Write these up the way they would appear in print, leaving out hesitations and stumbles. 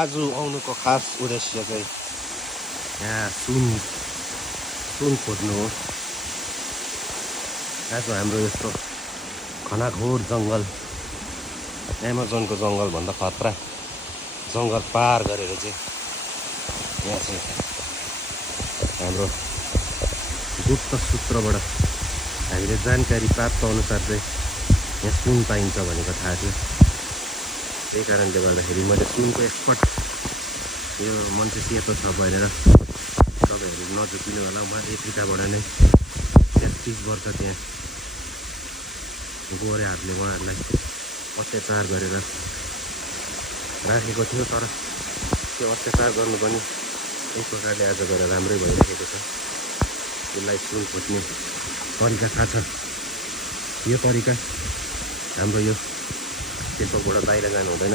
आज आउनुको खास उद्देश्य चाहिँ यहाँ सुन खोज्नु हो। आज हाम्रो यस्तो घनाघोर जङ्गल, एमाजोनको जङ्गलभन्दा खतरा जङ्गल पार गरेर चाहिँ यहाँ चाहिँ हाम्रो गुप्त सूत्रबाट हामीले जानकारी प्राप्त अनुसार चाहिँ यहाँ सुन पाइन्छ भनेको थाहा थियो। त्यही कारणले गर्दाखेरि मैले सुनको एक्सपर्ट यो मान्छे सेतो छ भनेर तपाईँहरू नझुकिनु होला। म एफ्रिकाबाट नै 30 वर्ष त्यहाँ गोरे हातले उहाँहरूलाई अत्याचार गरेर राखेको थियो। तर त्यो अत्याचार गर्नु पनि एक प्रकारले आज गएर राम्रै भइरहेको छ। यसलाई सुन खोज्ने तरिका थाहा छ। यो तरिका हाम्रो यो पेसोकबाट बाहिर जानु हुँदैन,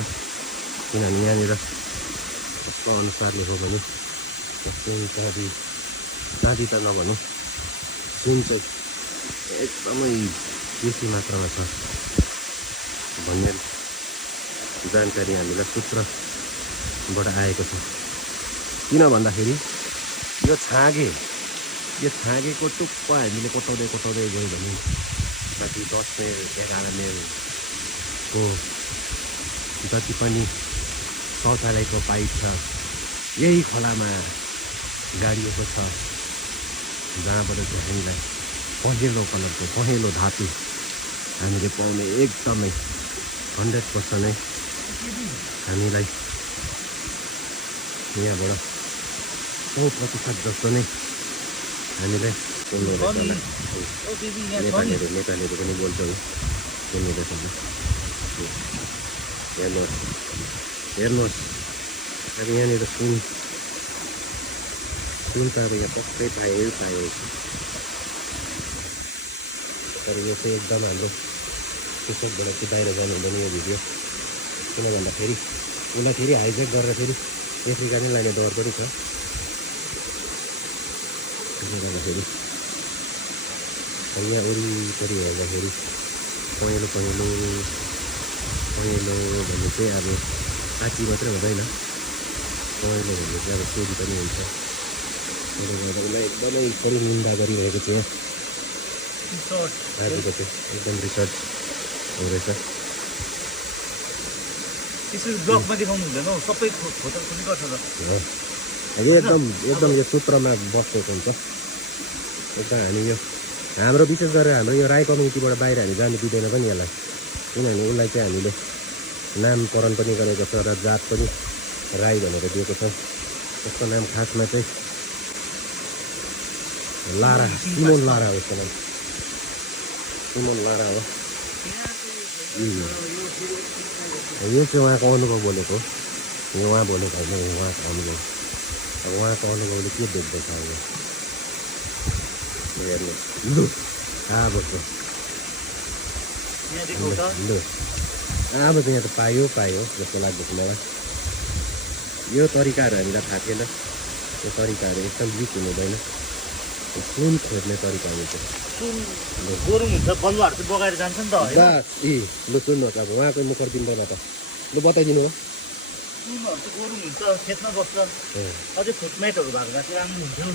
किनभने यहाँनिर कस्तो अनुसारले हो भने चाँदी त नभनौँ, सुन चाहिँ एकदमै बेसी मात्रामा छ भन्ने जानकारी हामीलाई सूत्रबाट आएको छ। किन भन्दाखेरि यो छाँगेको टुप्पो हामीले कोटाउँदै गयौँ भने कति 10 माइल 11 माइलको जति पनि शौचालयको पाइप छ यही खोलामा गाडिएको छ, जहाँबाट चाहिँ हामीलाई पहेँलो कलरको पहेँलो धातु हामीले पाउने एकदमै 100% नै हामीलाई यहाँबाट 100% जस्तो नै हामीले नेपालीहरू पनि बोल्छ होला, सुन्नु रहेछ। हेर्नुहोस् अब यहाँनिर सुन त अब यहाँ पक्कै पायो। तर यो चाहिँ एकदम हाम्रो पेसोकबाट चाहिँ बाहिर जानु हुँदैन यो भिडियो। किन भन्दाखेरि उसलाई फेरि हाइजेक गरेर फेरि एफ्रिका नै लाने डर पनि छ। त्यसले गर्दाखेरि यहाँ वरिपरि हेर्दाखेरि पहेँलो भन्ने चाहिँ अब काँची मात्रै हुँदैन, पहेँलो भन्ने चाहिँ अब सोधी पनि हुन्छ। त्यसले गर्दा उसलाई एकदमै थोरै निन्दा गरिरहेको थियो। आजको चाहिँ एकदम रिसर्च हुँदैछ। एकदम यो सूत्रमा बसेको हुन्छ। एकदम हामी यो हाम्रो विशेष गरेर हाम्रो यो राई कम्युनिटीबाट बाहिर हामी जानु दिँदैन पनि यसलाई, किनभने उसलाई चाहिँ हामीले नामकरण पनि गरेको छ र जात पनि राई भनेर दिएको छ। यसको नाम खासमा चाहिँ लारा, सिमोन लारा हो। यसको नाम सिमोन लारा हो। यो चाहिँ उहाँको अनुभव बोलेको, यो उहाँ बोलेको होइन, उहाँको अनुभव। अब उहाँको अनुभवले के देख्दैछ अब हेर्नुहोस्। लु अब चाहिँ यहाँ त पायो जस्तो लाग्दैछ मलाई। यो तरिकाहरू हामीलाई थाहा थिएन। यो तरिकाहरू एकदम लिक हुनु हुँदैन। सुन खोज्ने तरिका हुन्छ। गोरुङ हुन्छ, बलुवाहरू चाहिँ बगाएर जान्छ नि त। लु सुन्नुहोस्, अब उहाँको मुखर दिनुभएन त लु बताइदिनु हो। सुनहरू चाहिँ गोरुङ हुन्छ, खेतमा बस्छ। अझै फुटमेटहरू भएको भए चाहिँ राम्रो हुन्थ्यो।